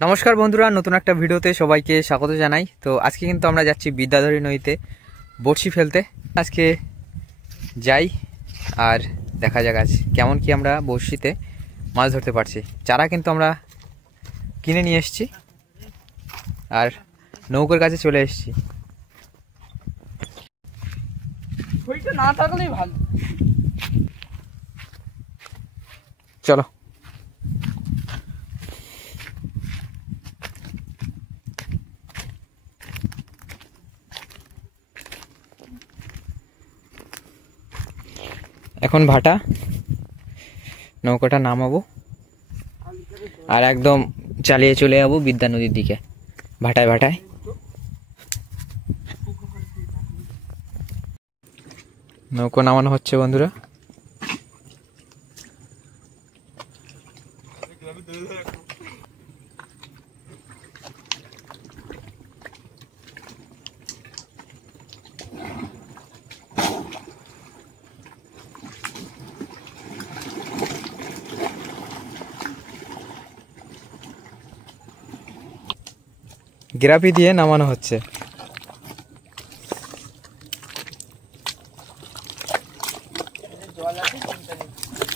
নমস্কার বন্ধুরা, নতুন একটা ভিডিওতে সবাইকে স্বাগত জানাই। তো আজকে কিন্তু আমরা যাচ্ছি বিদ্যাধরী নদীতে বড়শি ফেলতে। আজকে যাই আর দেখা যাক আজ কেমন কি আমরা বড়শিতে মাছ ধরতে পারছি। চারা কিন্তু আমরা কিনে নিয়ে এসেছি আর নৌকার কাছে চলে এসেছি। না থাকলেই ভালো। চলো এখন ভাটা নৌকাটা নামাবো আর একদম চালিয়ে চলে যাবো বিদ্যা নদীর দিকে। ভাটায় ভাটায় নৌকা নামানো হচ্ছে বন্ধুরা। গ্রাফি দিয়ে নামানো হচ্ছে।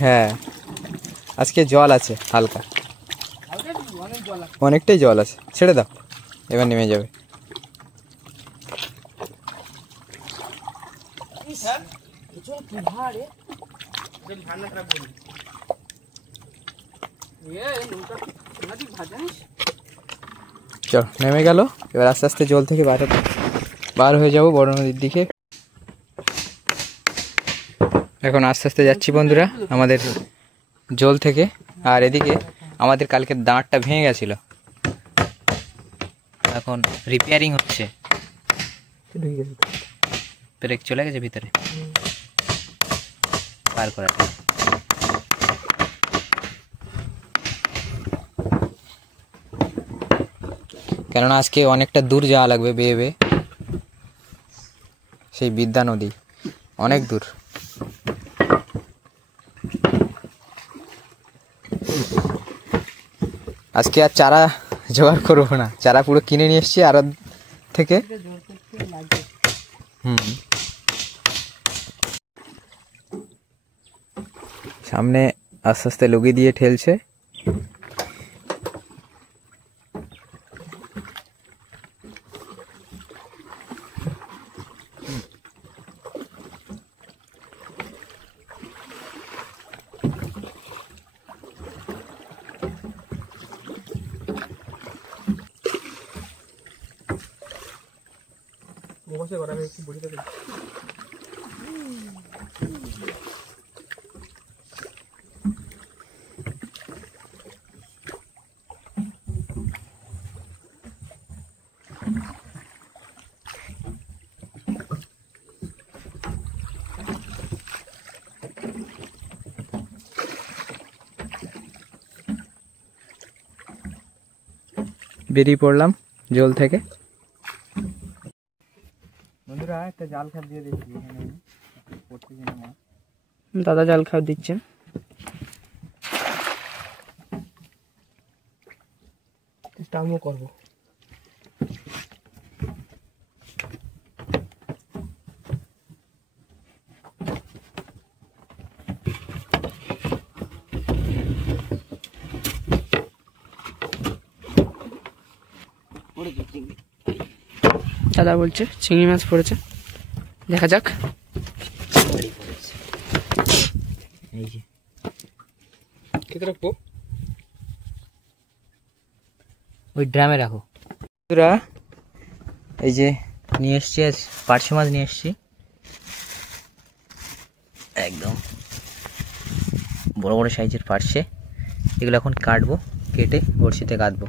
হ্যাঁ, আজকে জল আছে হালকা, অনেকটাই জল আছে। ছেড়ে দাও, এবার নেমে যাবে। চল, নেমে গেল। এবার আস্তে আস্তে জল থেকে বার হয়ে যাব বড় নদীর দিকে। এখন আস্তে আস্তে যাচ্ছি বন্ধুরা আমাদের জল থেকে। আর এদিকে আমাদের কালকে দাঁড়টা ভেঙে গেছিল, এখন রিপেয়ারিং হচ্ছে। ব্রেক চলে গেছে ভিতরে, পার করা। কেননা আজকে অনেকটা দূর যাওয়া লাগবে বেয়ে বেয়ে, সেই বিদ্যা নদী অনেক দূর। আজকে আর চারা জোগাড় করবো না, চারা পুরো কিনে নিয়ে এসছি আড়ত থেকে। সামনে আস্তে আস্তে লগি দিয়ে ঠেলছে। বেরিয়ে পড়লাম জল থেকে। বন্ধুরা একটা জাল খাপ দিয়ে দেখি দাদা জাল খাওয়া দিচ্ছেন। আমিও করবো। দাদা বলছে চিংড়ি মাছ পড়েছে, দেখা যাক। রাখবো, ওই ড্রামে রাখো। এই যে নিয়ে এসছি আজ পার্শে মাছ নিয়ে এসছি, একদম বড় বড় সাইজের পার্শে। এগুলো এখন কাটবো, কেটে বড়শিতে কাটবো।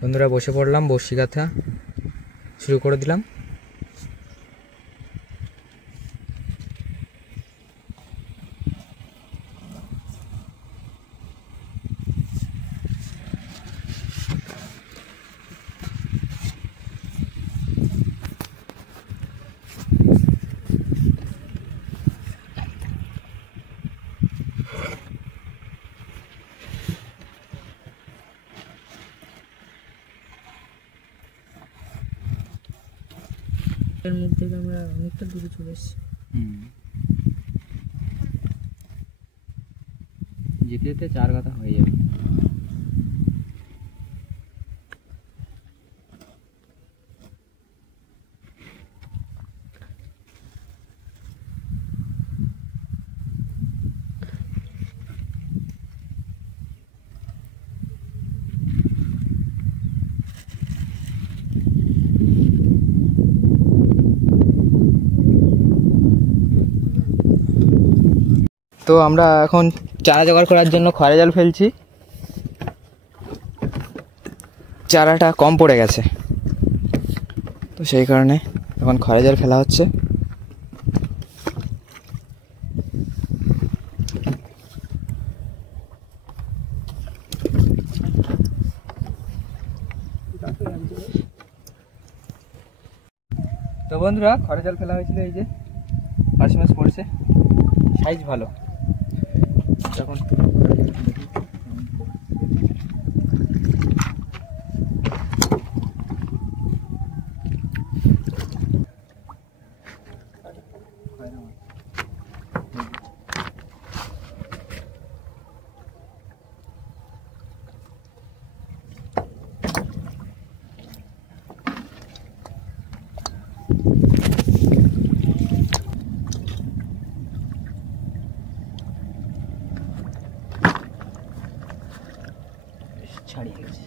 বন্ধুরা বসে পড়লাম, বড়শি গাথা শুরু করে দিলাম। এর মুখ থেকে আমরা অনেকটা দূরে চলে এসেছি। যেতে যেতে 4 গাথা হয়ে যাবে। তো আমরা এখন চারা জোগাড় করার জন্য খয়রা জাল ফেলছি। চারাটা কম পড়ে গেছে, তো সেই কারণে এখন খয়রা জাল ফেলা হচ্ছে। তো বন্ধুরা খয়রা জাল ফেলা হয়েছিল, এই যে ফার্স্ট মাছ পড়েছে, সাইজ ভালো। তখন ছাড়িয়ে গেছে।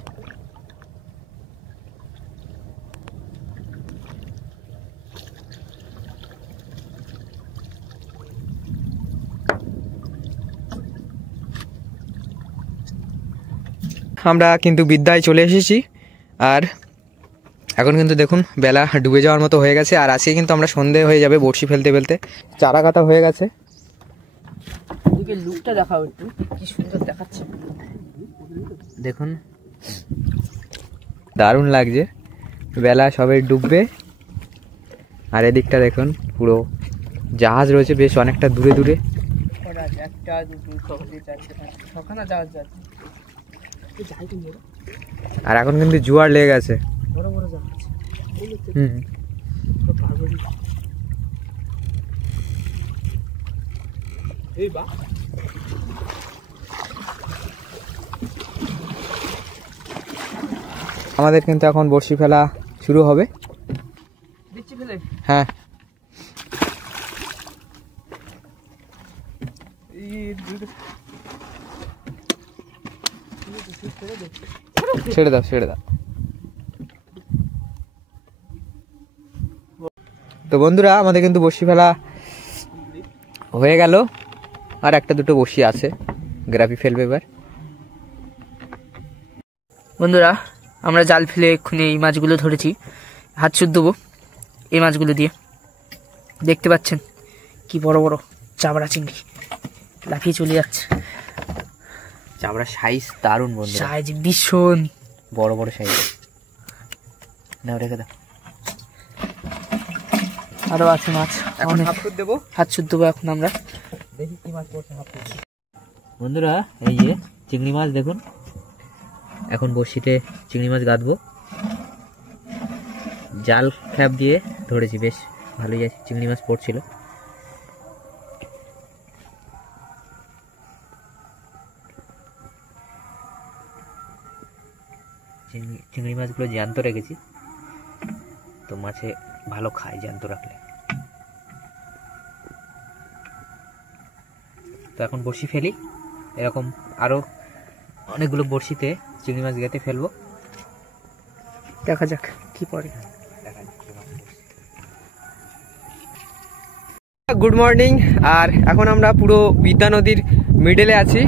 আমরা কিন্তু বিদ্যায় চলে এসেছি, আর এখন কিন্তু দেখুন বেলা ডুবে যাওয়ার মতো হয়ে গেছে। আর আজকে কিন্তু আমরা সন্ধে হয়ে যাবে বড়শি ফেলতে ফেলতে। চারা কাটা হয়ে গেছে। ওদিকে লুকটা দেখাও একটু, কি সুন্দর দেখাচ্ছে। দেখুন দারুণ লাগছে, বেলা সবে ডুববে। আর এদিকটা দেখুন পুরো জাহাজ রয়েছে বেশ অনেকটা দূরে দূরে। একটা দুটো চারটে ছখানা জাহাজ যাচ্ছে। আর এখন কিন্তু জোয়ার লেগে গেছে। বড় বড় জাহাজ। এই বা আমাদের কিন্তু এখন বড়শি ফেলা শুরু হবে। দিচ্ছি ফেলে। হ্যাঁ ছেড়ে দাও ছেড়ে দাও। তো বন্ধুরা আমাদের কিন্তু বড়শি ফেলা হয়ে গেল, আর একটা দুটো বড়শি আছে, গ্রাফি ফেলবে এবার। বন্ধুরা আমরা জাল ফেলে এক্ষুনি এই মাছগুলো ধরেছি, হাত সুদ দেবো এই মাছগুলো দিয়ে। দেখতে পাচ্ছেন কি বড় বড় চাবড়া চিংড়ি লাফিয়ে চলে যাচ্ছে। চাবড়া সাইজ দারুণ বন্ধু, সাইজ ভীষণ বড় বড় সাইজ। নাও রেখে দাও। আরো আছে মাছ, এখন হাত সুদ দেবো। হাত সুদ দেবো এখন আমরা। দেখি কি মাছ পড়ছে হাত সুদ। বন্ধুরা এই যে চিংড়ি মাছ দেখুন, এখন বড়শিতে চিংড়ি মাছ গাঁথবো। জাল খ্যাপ দিয়ে ধরেছি, বেশ ভালোই চিংড়ি মাছ পড়ছিল। চিংড়ি মাছগুলো জ্যান্ত রেখেছি, তো মাছে ভালো খায় জ্যান্ত রাখলে। তো এখন বড়শি ফেলি, এরকম আরো অনেকগুলো বড়শিতে চিংড়ি মাছ গেঁথে ফেলবো। দেখা যাক কি পড়ে। Good morning. আর এখন আমরা পুরো বিদ্যা নদীর মিডলে আছি।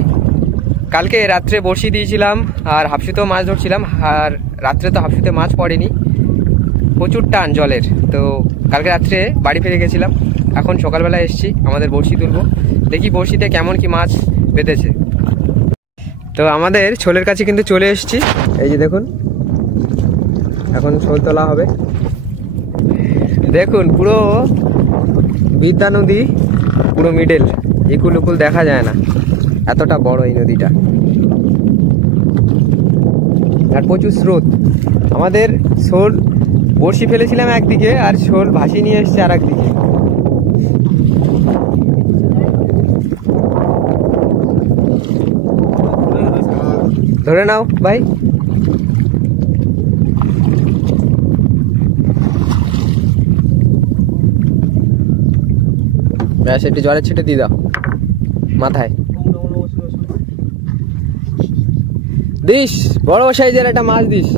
কালকে রাত্রে বড়শি দিয়েছিলাম আর হাফসুতেও মাছ ধরছিলাম, আর রাত্রে তো হাফসুতে মাছ পড়েনি, প্রচুর টান জলের। তো কালকে রাত্রে বাড়ি ফিরে গেছিলাম, এখন সকালবেলা এসেছি আমাদের বড়শি তুলবো, দেখি বড়শিতে কেমন কি মাছ বেঁধেছে। তো আমাদের ছোলের কাছে কিন্তু চলে এসেছি, এই যে দেখুন এখন শোল তোলা হবে। দেখুন পুরো বিদ্যা নদী, পুরো মিডল, একুল উকুল দেখা যায় না, এতটা বড় এই নদীটা, আর প্রচুর স্রোত। আমাদের শোল বড়শি ফেলেছিলাম একদিকে আর শোল ভাসি নিয়ে এসছে আর একদিকে। ধরে নাও ভাই। ব্যাস একটু জলের ছিটে দিয়ে দাও মাথায়। দিস বড় সাইজের একটা মাছ দিস।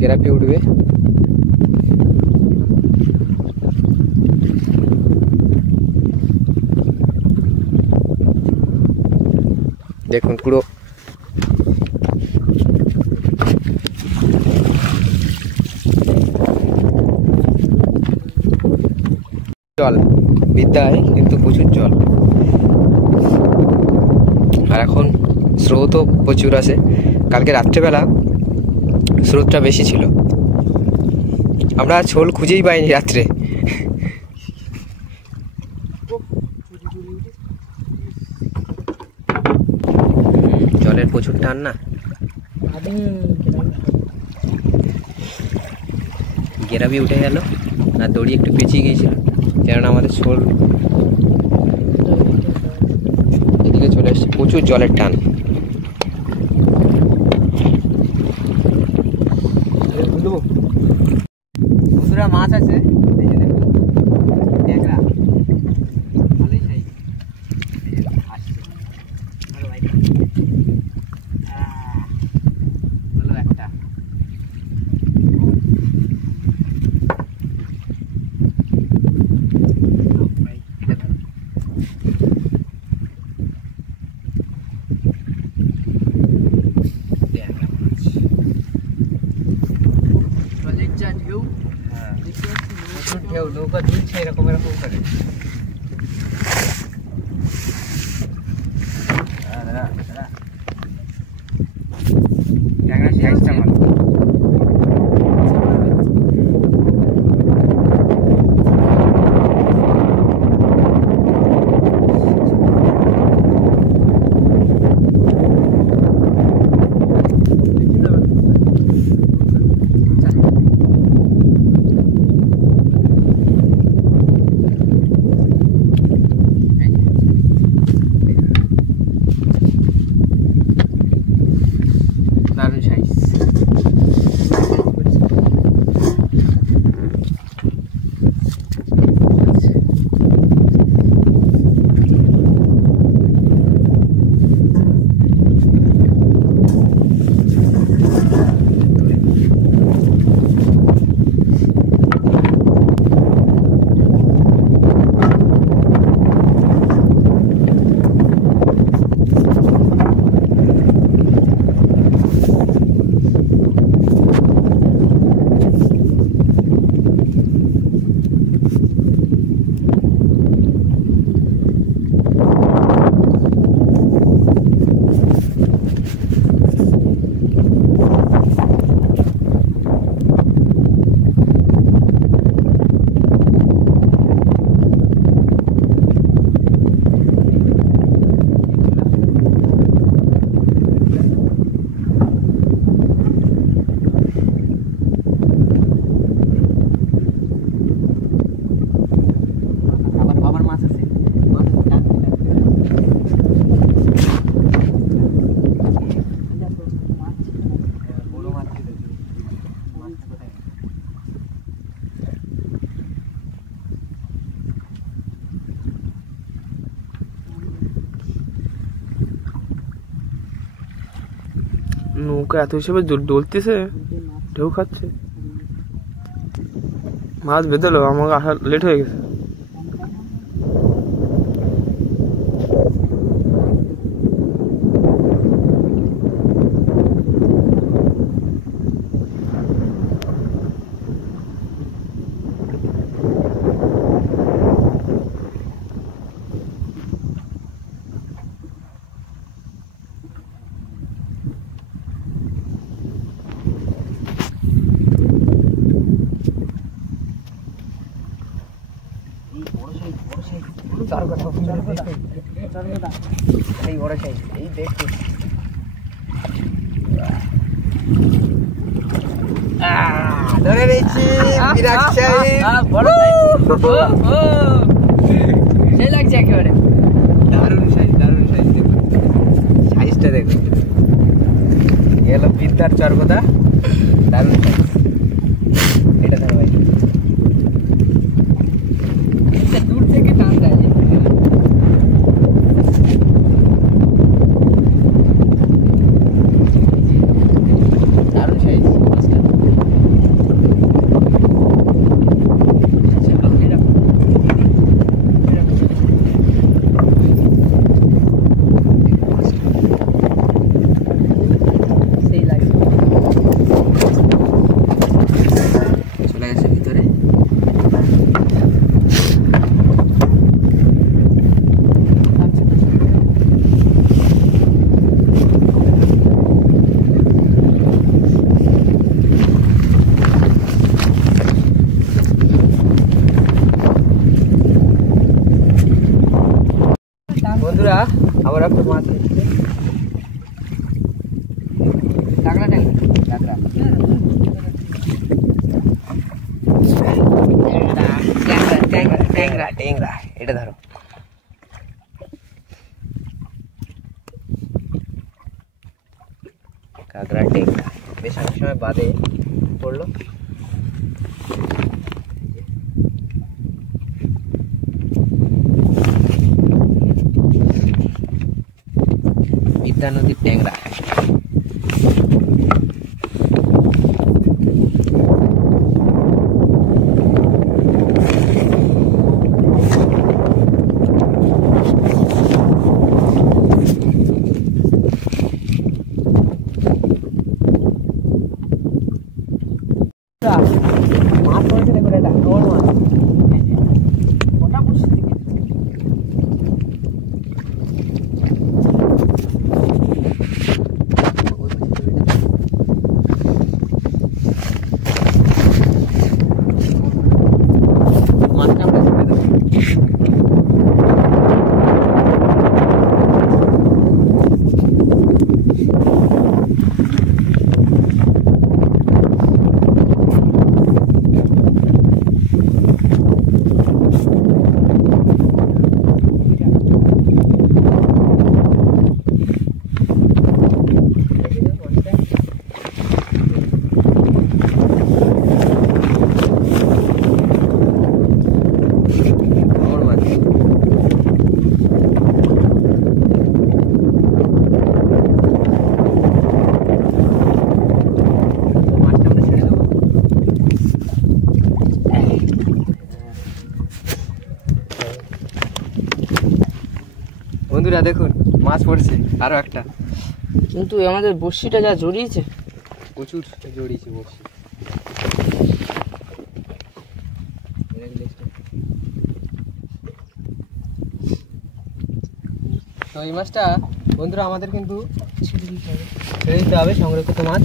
গেরাপি উঠবে। দেখুন পুরো জল, বিদ্যায় কিন্তু প্রচুর জল, আর এখন স্রোতও প্রচুর আছে। কালকে রাত্রেবেলা স্রোতটা বেশি ছিল, আমরা ছোল খুঁজেই পাইনি রাত্রে। জলের প্রচুর টান না, গেরাবি উঠে গেল আর দড়ি একটু পেঁচিয়ে গিয়েছিল, কেননা আমাদের ছোল এদিকে চলে এসছে, প্রচুর জলের টান। বন্ধুরা মাছ আছে, ঢেউ নৌকা দুলছে এরকম এরকম করে। ট্যাংরা সাইজটা ভালো। নৌকা এত হিসেবে দোলতেছে, ঢেউ খাচ্ছে। মাছ বেঁধে লো, আমাকে আসা লেট হয়ে গেছে। ধরে নিয়েছি বিরাট সাইজ। সেই লাগছে একেবারে। দারুণ সাইজ, দারুণ সাইজ। দেখুন সাইজটা দেখুন, গেল বিদ্যার চরকদা। দারুণ সাইজ। এটা ধরো ভাই, দূর থেকে টান দেয়। দারুণ সাইজ। সেই লাগছে। চলে গেছে ভিতরে। বন্ধুরা আবার একটা মাছ হচ্ছে, টাকলা কাঁকড়া। ট্যাংরা, ট্যাংরা। এটা ধরো। কাঁকড়া, ট্যাংরা বেশ অনেক সময় বাদে পড়লো। বিদ্যা নদীর ট্যাংরা। মাছ পড়েছে দেখুন, এটা কোন মাছ? ওটা বসে থেকে মাছটা আমরা ছেড়ে দেবো। বড় মাছ। মাছটা আমরা ছেড়ে দেবো। বন্ধুরা দেখুন মাছ পড়ছে আরো একটা। কিন্তু আমাদের বড়শিটা যা জড়িয়েছে, প্রচুর জড়িয়েছে বড়শি। তো এই মাছটা বন্ধুরা আমাদের কিন্তু ছেড়ে দিতে হবে, সংরক্ষিত মাছ।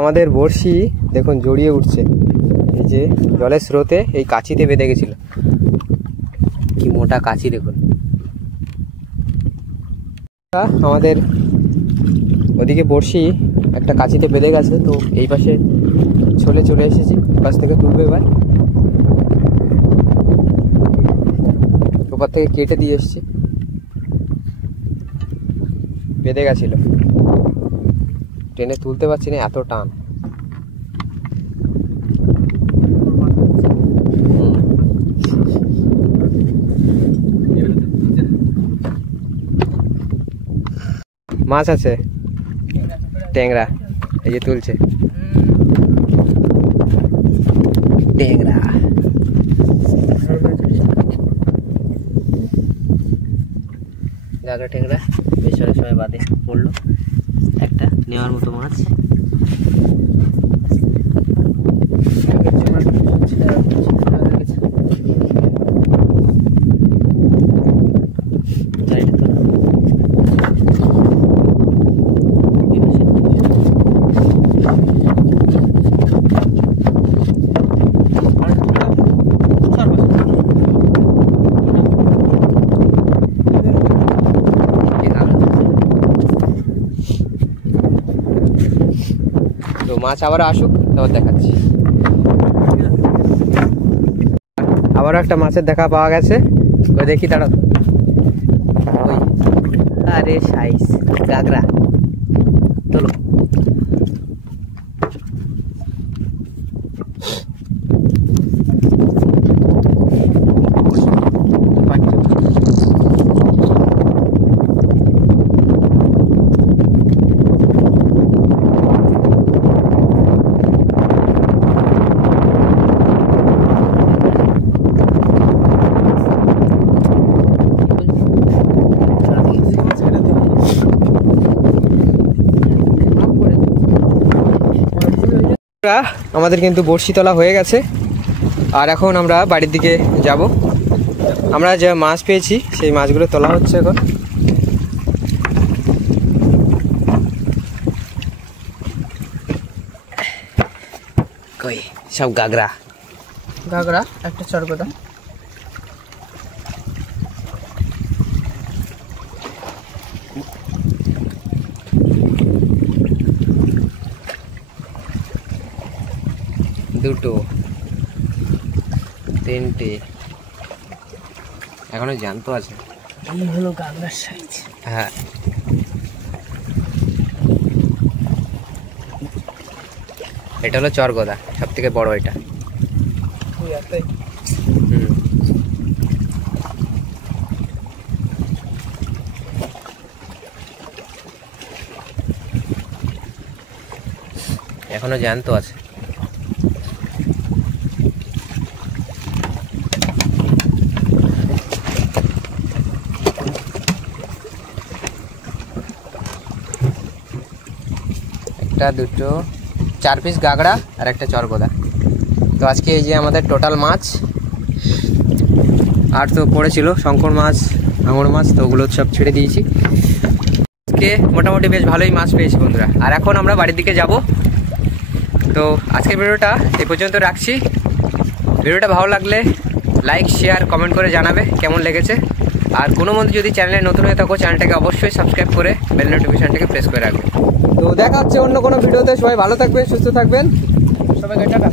আমাদের বড়শি দেখুন জড়িয়ে উঠছে, এই যে জলের স্রোতে এই কাছিতে বেঁধে গেছিল। কি মোটা কাছি দেখুন। আমাদের ওদিকে বড়শি একটা কাছিতে বেঁধে গেছে, তো এই পাশে চলে এসেছি। পাশ থেকে তুলবে এবার, ওপার থেকে কেটে দিয়ে এসছি। বেঁধে গেছিল, টেনে তুলতে পারছি না, এত টান। মাছ আছে, ট্যাংরা। এই যে তুলছে টেংরা। গাগরা টেংরা বেশ অনেক সময় বাদে পড়লো একটা নেওয়ার মতো মাছ। তো মাছ আবার আসুক তারপর দেখাচ্ছি। আবারও একটা মাছের দেখা পাওয়া গেছে, ওই দেখি দাঁড়া। ওই আরে সাইজ গাগরা, চলো। আমাদের কিন্তু বড়শি তোলা হয়ে গেছে, আর এখন আমরা বাড়ির দিকে যাব। আমরা যে মাছ পেয়েছি সেই মাছগুলো তোলা হচ্ছে এখন। কই সব গাগরা গাগরা একটা চরগদা। দুটো তিনটে এখনো জ্যান্ত আছে। এই হলো গাগরার সাইজ। হ্যাঁ এটা হলো চরগদা, সব থেকে বড় এটা। এখনো জ্যান্ত আছে। একটা দুটো 4 পিস গাগড়া আর একটা চরগদা। তো আজকে এই যে আমাদের টোটাল মাছ, আর তো পড়েছিল শঙ্কর মাছ, ভাঙড় মাছ, তো ওগুলো সব ছেড়ে দিয়েছি। আজকে মোটামুটি বেশ ভালোই মাছ পেয়েছি বন্ধুরা। আর এখন আমরা বাড়ির দিকে যাব। তো আজকের ভিডিওটা এই পর্যন্ত রাখছি। ভিডিওটা ভালো লাগলে লাইক শেয়ার কমেন্ট করে জানাবে কেমন লেগেছে। আর কোনো বন্ধু যদি চ্যানেলে নতুন হয়ে থাকো চ্যানেলটাকে অবশ্যই সাবস্ক্রাইব করে বেল নোটিফিকেশনটাকে প্রেস করে রাখবে। তো দেখা হচ্ছে অন্য কোনো ভিডিওতে। সবাই ভালো থাকবেন, সুস্থ থাকবেন, সবাইকে টাটা।